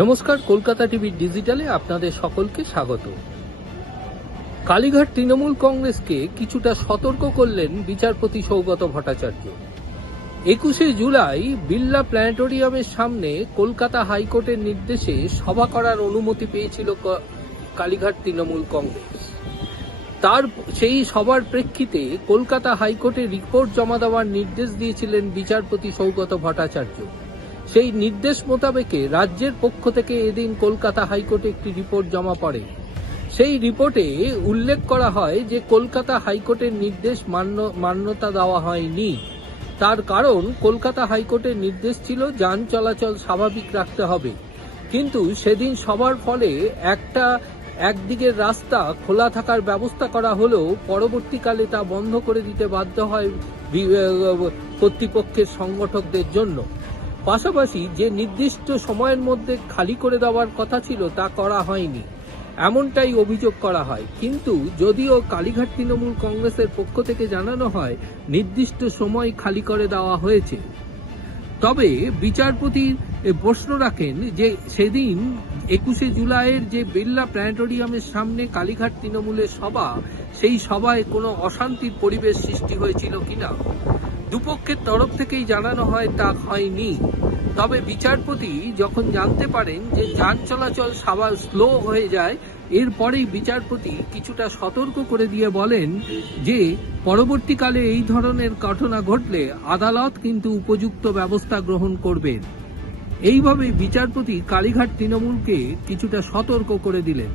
নমস্কার, কলকাতা টিভি ডিজিটালে আপনাদের সকলকে স্বাগত। কালীঘাট তৃণমূল কংগ্রেসকে কিছুটা সতর্ক করলেন বিচারপতি সৌগত ভট্টাচার্য। 21শে জুলাই বিড়লা প্ল্যানেটোরিয়ামের সামনে কলকাতা হাইকোর্টের নির্দেশে সভা করার অনুমতি পেয়েছিল কালীঘাট তৃণমূল কংগ্রেস। তার সেই সভার প্রেক্ষিতে কলকাতা হাইকোর্টে রিপোর্ট জমা দেওয়ার নির্দেশ দিয়েছিলেন বিচারপতি সৌগত ভট্টাচার্য। সেই নির্দেশ মোতাবেকে রাজ্যের পক্ষ থেকে এদিন কলকাতা হাইকোর্টে একটি রিপোর্ট জমা পড়ে। সেই রিপোর্টে উল্লেখ করা হয় যে কলকাতা হাইকোর্টের নির্দেশ মান্যতা দেওয়া হয়নি। তার কারণ কলকাতা হাইকোর্টের নির্দেশ ছিল যান চলাচল স্বাভাবিক রাখতে হবে, কিন্তু সেদিন সবার ফলে একদিকের রাস্তা খোলা থাকার ব্যবস্থা করা হলেও পরবর্তীকালে তা বন্ধ করে দিতে বাধ্য হয় কর্তৃপক্ষের সংগঠকদের জন্য। পাশাপাশি যে নির্দিষ্ট সময়ের মধ্যে খালি করে দেওয়ার কথা ছিল তা করা হয়নি, এমনটাই অভিযোগ করা হয়। কিন্তু যদিও কালীঘাট তৃণমূল কংগ্রেসের পক্ষ থেকে জানানো হয় নির্দিষ্ট সময় খালি করে দেওয়া হয়েছে, তবে বিচারপতি প্রশ্ন রাখেন যে সেদিন 21শে জুলাইয়ের যে বিড়লা প্ল্যানেটোরিয়ামের সামনে কালীঘাট তৃণমূলের সভা, সেই সভায় কোনো অশান্তির পরিবেশ সৃষ্টি হয়েছিল কিনা। দুপক্ষের তরফ থেকেই জানানো হয় তা হয়নি। তবে বিচারপতি যখন জানতে পারেন যে যান চলাচল স্লো হয়ে যায়, এরপরেই বিচারপতি কিছুটা সতর্ক করে দিয়ে বলেন যে পরবর্তীকালে এই ধরনের ঘটনা ঘটলে আদালত কিন্তু উপযুক্ত ব্যবস্থা গ্রহণ করবেন। এইভাবে বিচারপতি কালীঘাট তৃণমূলকে কিছুটা সতর্ক করে দিলেন।